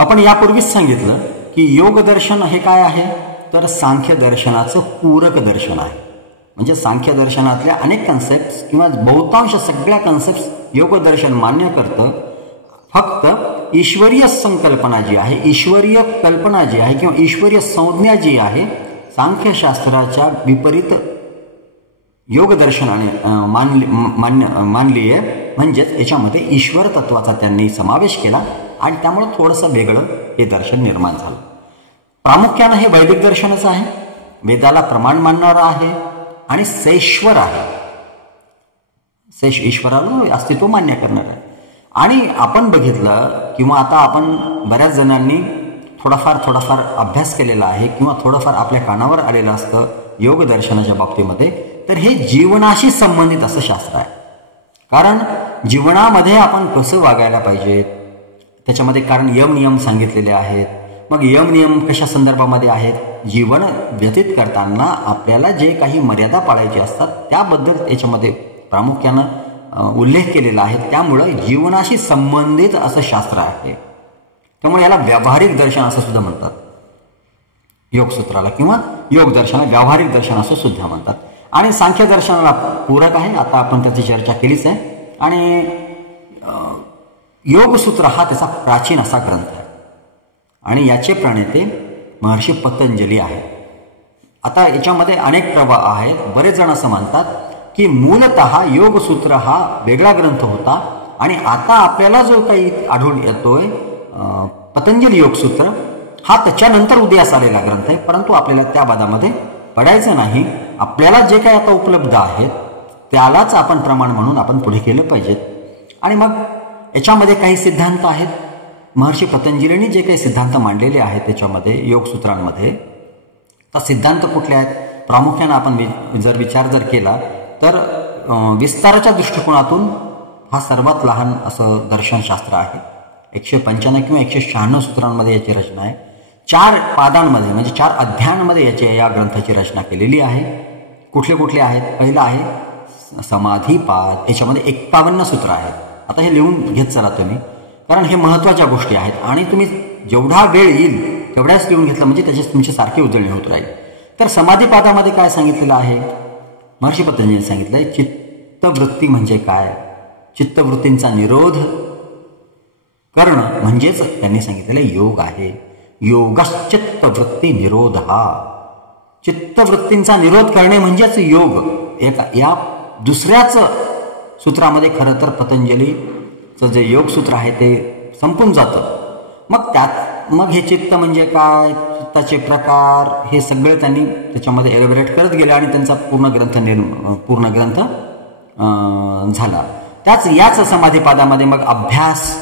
आपण यापूर्वीच सांगितलं की योग दर्शन हे काय आहे, तर सांख्य दर्शनाचं पूरक दर्शन आहे. म्हणजे सांख्य दर्शनातल्या अनेक कन्सेप्ट किंवा बहुतांश सगळ्या कन्सेप्ट योग दर्शन मान्य करतं. फक्त ईश्वरीय संकल्पना जी आहे, ईश्वरीय कल्पना जी आहे किंवा ईश्वरीय संज्ञा जी आहे, सांख्यशास्त्राच्या विपरीत योग दर्शनाने मानली आहे. म्हणजेच याच्यामध्ये ईश्वर तत्वाचा त्यांनी समावेश केला आणि त्यामुळे थोडंसं वेगळं हे दर्शन निर्माण झालं. प्रामुख्यानं हे वैदिक दर्शनच आहे, वेदाला प्रमाण मानणारं आहे आणि सैश्वर आहे, ईश्वराला अस्तित्व मान्य करणार आहे. आणि आपण बघितलं किंवा आता आपण बऱ्याच जणांनी थोडाफार अभ्यास केलेला आहे किंवा थोडंफार आपल्या कानावर आलेलं असतं योग दर्शनाच्या बाबतीमध्ये, तर हे जीवनाशी संबंधित असं शास्त्र आहे. कारण जीवनामध्ये आपण कसं वागायला पाहिजे त्याच्यामध्ये कारण यम नियम सांगितलेले आहेत. मग यम नियम कशा संदर्भामध्ये आहेत, जीवन व्यतीत करताना आपल्याला जे काही मर्यादा पाळायची असतात त्याबद्दल याच्यामध्ये प्रामुख्यानं उल्लेख केलेला आहे. त्यामुळं जीवनाशी संबंधित असं शास्त्र आहे. त्यामुळे याला व्यावहारिक दर्शन असं सुद्धा म्हणतात, योगसूत्राला किंवा योग दर्शनाला व्यावहारिक दर्शन असं सुद्धा म्हणतात. आणि सांख्य दर्शनाला पूरक आहे, आता आपण त्याची चर्चा केलीच आहे. आणि योगसूत्र हा त्याचा प्राचीन असा ग्रंथ आहे आणि याचे प्रणेते महर्षी पतंजली आहे. आता याच्यामध्ये अनेक प्रवाह आहेत. बरेच जण असं म्हणतात की मूलतः योगसूत्र हा वेगळा ग्रंथ होता आणि आता आपल्याला जो काही आढळून येतोय पतंजली योगसूत्र हा त्याच्यानंतर उदयास आलेला ग्रंथ आहे. परंतु आपल्याला त्या वादामध्ये पडायचं नाही. आपल्याला जे काही आता उपलब्ध आहेत त्यालाच आपण प्रमाण म्हणून आपण पुढे केलं पाहिजे. आणि मग याच्यामध्ये काही सिद्धांत आहेत. महर्षी पतंजलींनी जे काही सिद्धांत मांडलेले आहेत त्याच्यामध्ये योगसूत्रांमध्ये, तर सिद्धांत कुठले आहेत, प्रामुख्यानं आपण जर विचार केला तर विस्ताराच्या दृष्टिकोनातून हा सर्वात लहान असं दर्शनशास्त्र आहे. 195 किंवा 196 सूत्रांमध्ये याची रचना आहे. 4 पादांमध्ये म्हणजे 4 अध्यायांमध्ये या ग्रंथाची रचना केलेली आहे. कुठले कुठले आहेत, पहिलं आहे समाधीपाद, याच्यामध्ये 51 सूत्र आहेत. आता हे लिहून घेत चला तुम्ही, कारण हे महत्त्वाच्या गोष्टी आहेत आणि तुम्ही जेवढा वेळ येईल तेवढ्याच लिहून घेतलं म्हणजे त्याची तुमची सारखी उजळणी होत राहील. तर समाधीपादामध्ये काय सांगितलेलं आहे, महर्षी पतंजलीने सांगितलंय चित्तवृत्ती म्हणजे काय, चित्तवृत्तींचा निरोध करणं म्हणजेच त्यांनी सांगितलेलं योग आहे. योगश्चित्तवृत्ती निरोध, हा चित्तवृत्तींचा निरोध करणे म्हणजेच योग. या दुसऱ्याच सूत्रामध्ये खरं तर पतंजलीचं जे योगसूत्र आहे ते संपून जातं. मग हे चित्त म्हणजे काय, चित्ताचे प्रकार, हे सगळे त्यांनी त्याच्यामध्ये एलॅबोरेट करत गेले आणि त्यांचा पूर्ण ग्रंथ झाला. याच समाधीपादामध्ये मग अभ्यास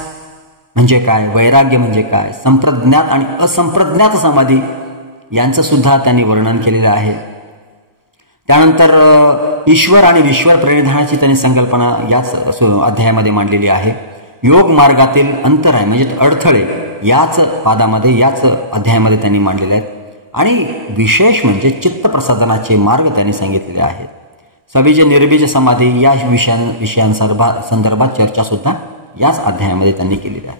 म्हणजे काय, वैराग्य म्हणजे काय, संप्रज्ञात आणि असंप्रज्ञात समाधी यांचं सुद्धा त्यांनी वर्णन केलेलं आहे. त्यानंतर ईश्वर आणि विश्वर प्रणिधानाची त्यांनी संकल्पना याच अध्यायामध्ये मांडलेली आहे. योग मार्गातील अंतराय म्हणजे अडथळे याच पादामध्ये, याच अध्यायामध्ये त्यांनी मांडलेले आहेत. आणि विशेष म्हणजे चित्तप्रसादनाचे मार्ग त्यांनी सांगितलेले आहेत. सबीज निर्बीज समाधी या विषयांसंदर्भात चर्चा सुद्धा याच अध्यायामध्ये त्यांनी केलेली आहे.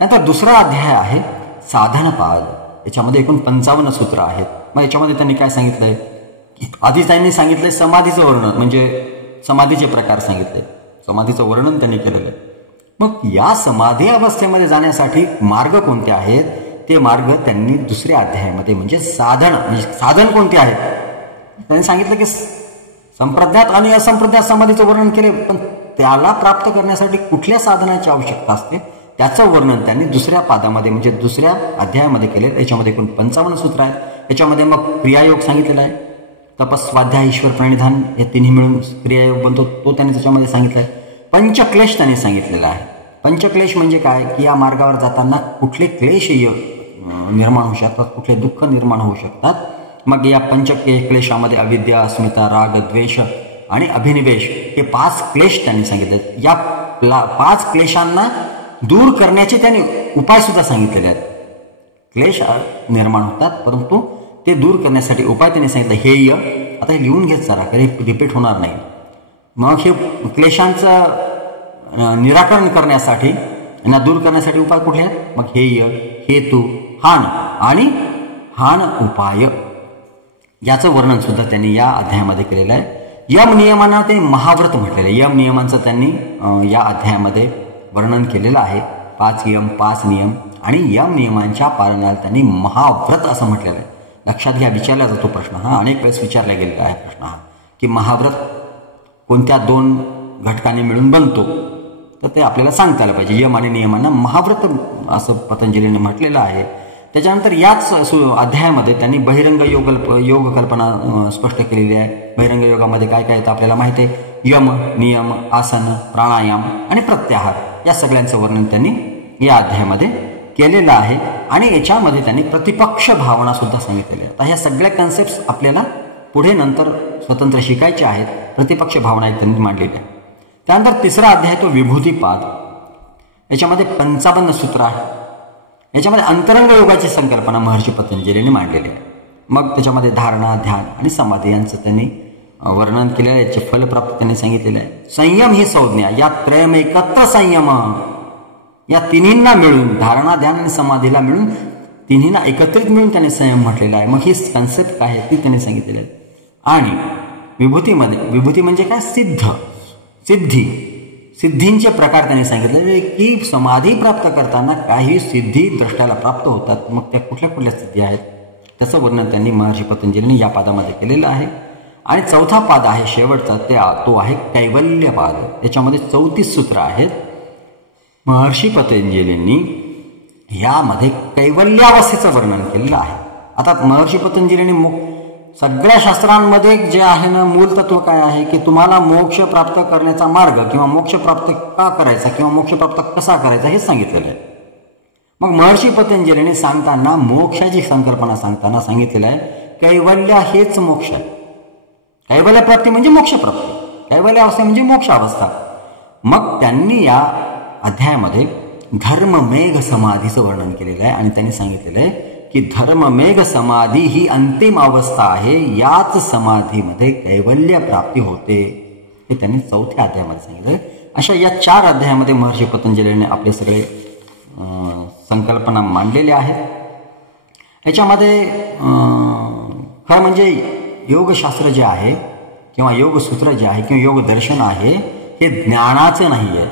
नंतर दुसरा अध्याय आहे साधनपाद, याच्यामध्ये एकूण 55 सूत्र आहेत. मग याच्यामध्ये त्यांनी काय सांगितलंय, आधी त्यांनी सांगितलंय समाधीचं वर्णन म्हणजे समाधीचे प्रकार सांगितले, समाधीचं वर्णन त्यांनी केलेलं आहे. मग या समाधी अवस्थेमध्ये जाण्यासाठी मार्ग कोणते आहेत ते मार्ग त्यांनी दुसऱ्या अध्यायामध्ये म्हणजे साधन कोणते आहेत त्यांनी सांगितलं की संप्रज्ञात आणि असंप्रज्ञात समाधीचं वर्णन केले. पण त्याला प्राप्त करण्यासाठी कुठल्या साधनाची आवश्यकता असते त्याचं वर्णन त्यांनी दुसऱ्या पादामध्ये म्हणजे दुसऱ्या अध्यायामध्ये केले. याच्यामध्ये एकूण 55 सूत्र आहेत. याच्यामध्ये मग क्रियायोग सांगितलेला आहे, तपस, स्वाध्याय, ईश्वर प्रणिधान हे तिन्ही मिळून क्रियायोग बनतो, तो त्यांनी त्याच्यामध्ये सांगितला आहे. पंचक्लेश त्यांनी सांगितलेला आहे. पंचक्लेश म्हणजे काय की या मार्गावर जाताना कुठले क्लेश निर्माण होऊ शकतात, कुठले दुःख निर्माण होऊ शकतात. मग या पंचक्लेशामध्ये अविद्या, अस्मिता, राग, द्वेष आणि अभिनिवेश हे 5 क्लेश त्यांनी सांगितले. या 5 क्लेशांना दूर करण्याचे त्यांनी उपाय सुद्धा सांगितलेले आहेत. क्लेश निर्माण होतात परंतु ते दूर करण्यासाठी उपाय त्यांनी सांगितले. हेय, आता हे लिहून घेत जरा, कधी रिपीट होणार नाही. मग हे क्लेशांचं निराकरण करण्यासाठी यांना दूर करण्यासाठी उपाय कुठले आहेत? मग हेय, हेतू, हान आणि हान उपाय याचं वर्णन सुद्धा त्यांनी या अध्यायामध्ये केलेलं आहे. यम नियमांना ते महाव्रत म्हटलेलं आहे. यम नियमांचं त्यांनी या अध्यायामध्ये वर्णन केलेलं आहे. 5 यम 5 नियम आणि यम नियमांच्या पालनाला त्यांनी महाव्रत असं म्हटलेलं आहे. लक्षात घ्या, विचारला जातो प्रश्न हा, अनेक वेळेस विचारला गेलेला आहे प्रश्न हा, की महाव्रत कोणत्या 2 घटकांनी मिळून बनतो, तर ते आपल्याला सांगता आलं पाहिजे. यम आणि नियमांना महाव्रत असं पतंजलीने म्हटलेलं आहे. त्याच्यानंतर याच अध्यायामध्ये त्यांनी बहिरंग योग कल्पना स्पष्ट केलेली आहे. बहिरंग योगामध्ये काय काय येतं आपल्याला माहिती आहे. यम, नियम, आसन, प्राणायाम आणि प्रत्याहार या सगळ्यांचं वर्णन त्यांनी या अध्यायामध्ये केलेलं आहे. आणि याच्यामध्ये त्यांनी प्रतिपक्ष भावना सुद्धा सांगितलेल्या आहेत. ह्या सगळ्या कन्सेप्ट आपल्याला पुढे नंतर स्वतंत्र शिकायच्या आहेत. प्रतिपक्ष भावना एक त्यांनी मांडलेली आहे. त्यानंतर तिसरा अध्याय तो विभूतीपाद. याच्यामध्ये 55 सूत्र आहे. याच्यामध्ये अंतरंग योगाची संकल्पना महर्षी पतंजलीने मांडलेली आहे. मग त्याच्यामध्ये धारणा, ध्यान आणि समाधी यांचं त्यांनी वर्णन केलेलं आहे. याचे फलप्राप्त त्यांनी सांगितलेलं आहे. संयम ही संज्ञा, या त्रयम एकत्र संयम, या तिन्हींना मिळून, धारणा, ध्यान आणि समाधीला मिळून, तिन्हींना एकत्रित मिळून त्याने संयम म्हटलेला आहे. मग ही कन्सेप्ट काय आहे ती त्यांनी सांगितलेली आहे. आणि विभूतीमध्ये, विभूती म्हणजे काय? सिद्धी, सिद्धींचे प्रकार त्यांनी सांगितले की समाधी प्राप्त करताना काही सिद्धी द्रष्ट्याला प्राप्त होतात. मग त्या कुठल्या कुठल्या सिद्धी आहेत त्याचं वर्णन त्यांनी महर्षी पतंजलीने या पादामध्ये केलेलं आहे. आणि चौथा पाद आहे शेवटचा, तो आहे कैवल्यपाद. याच्यामध्ये 34 सूत्र आहेत. महर्षी पतंजलींनी यामध्ये कैवल्यावस्थेचं वर्णन केलेलं आहे. आता महर्षी पतंजलींनी सगळ्या शास्त्रांमध्ये जे आहे ना, मूल तत्व काय आहे की तुम्हाला मोक्ष प्राप्त करण्याचा मार्ग किंवा मोक्ष प्राप्त का करायचा किंवा मोक्ष प्राप्त कसा करायचा हे सांगितलेलं आहे. मग महर्षी पतंजलीने सांगताना मोक्षाची संकल्पना सांगताना सांगितलेलं आहे कैवल्य हेच मोक्ष आहे. कैवल्य प्राप्ती म्हणजे मोक्ष प्राप्ती, कैवल्य अवस्था म्हणजे मोक्ष अवस्था. मग त्यांनी या अध्यायामध्ये धर्ममेघ समाधीचं वर्णन केलेलं आहे. आणि त्यांनी सांगितलेलं आहे की धर्ममेघ समाधी ही अंतिम अवस्था आहे. याच समाधीमध्ये कैवल्य प्राप्ती होते, हे त्यांनी 4थ्या अध्यायामध्ये सांगितलं. अशा या 4 अध्यायामध्ये महर्षी पतंजलीने आपले सगळे संकल्पना मांडलेल्या आहेत. याच्यामध्ये खरं म्हणजे योगशास्त्र जे आहे किंवा योगसूत्र जे आहे किंवा योग दर्शन आहे हे ज्ञानाचं नाही आहे.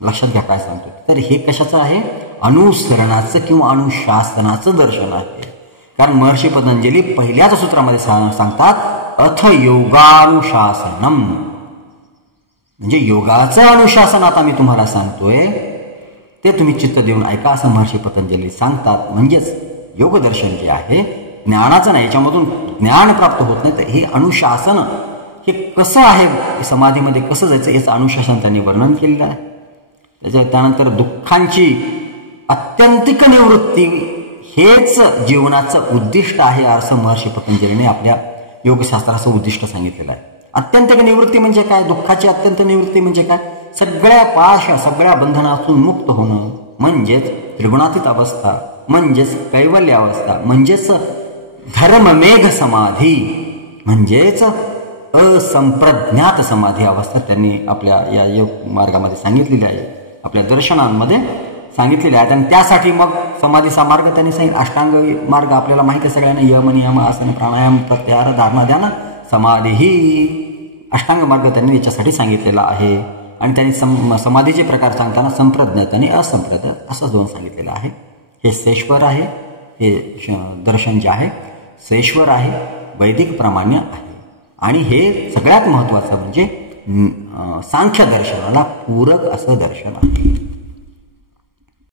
लक्षात घ्या काय सांगतो, तर हे कशाचं आहे? अनुसरणाचं किंवा अनुशासनाचं दर्शन आहे. कारण महर्षी पतंजली पहिल्याच सूत्रामध्ये सांगतात अथ योगानुशासनम, म्हणजे योगाचं अनुशासन आता मी तुम्हाला सांगतोय ते तुम्ही चित्त देऊन ऐका असं महर्षी पतंजली सांगतात. म्हणजेच योगदर्शन जे आहे ज्ञानाचं नाही, याच्यामधून ज्ञान प्राप्त होत नाही, तर हे अनुशासन हे कसं आहे, समाधीमध्ये कसं जायचं याचं अनुशासन त्यांनी वर्णन केलेलं आहे. त्यानंतर दुःखांची अत्यंतिक निवृत्ती हेच जीवनाचं उद्दिष्ट आहे असं महर्षी पतंजलीने आपल्या योगशास्त्राचं उद्दिष्ट सांगितलेलं आहे. अत्यंतिक निवृत्ती म्हणजे काय? दुःखाची अत्यंत निवृत्ती म्हणजे काय? सगळ्या पाश, सगळ्या बंधनातून मुक्त होणं, म्हणजेच त्रिगुणातीत अवस्था, म्हणजेच कैवल्य अवस्था, म्हणजेच धर्ममेघ समाधी, म्हणजेच असंप्रज्ञात समाधी अवस्था त्यांनी आपल्या या योग मार्गामध्ये सांगितलेली आहे, आपल्या दर्शनांमध्ये सांगितलेले आहेत. आणि त्यासाठी मग समाधीचा मार्ग त्यांनी सांगितलं. अष्टांग मार्ग आपल्याला माहिती आहे सगळ्यांना, यम, नियम, आसन, प्राणायाम, प्रत्याहार, धारणा, ध्यान, समाधी ही अष्टांग मार्ग त्यांनी याच्यासाठी सांगितलेला आहे. आणि त्यांनी समाधीचे प्रकार सांगताना संप्रज्ञात आणि असंप्रज्ञात असं 2 सांगितलेलं आहे. हे सेश्वर आहे, हे दर्शन जे आहे सेश्वर आहे, वैदिक प्रामाण्य आहे. आणि हे सगळ्यात महत्त्वाचं म्हणजे सांख्य दर्शनाला पूरक असं दर्शन आहे.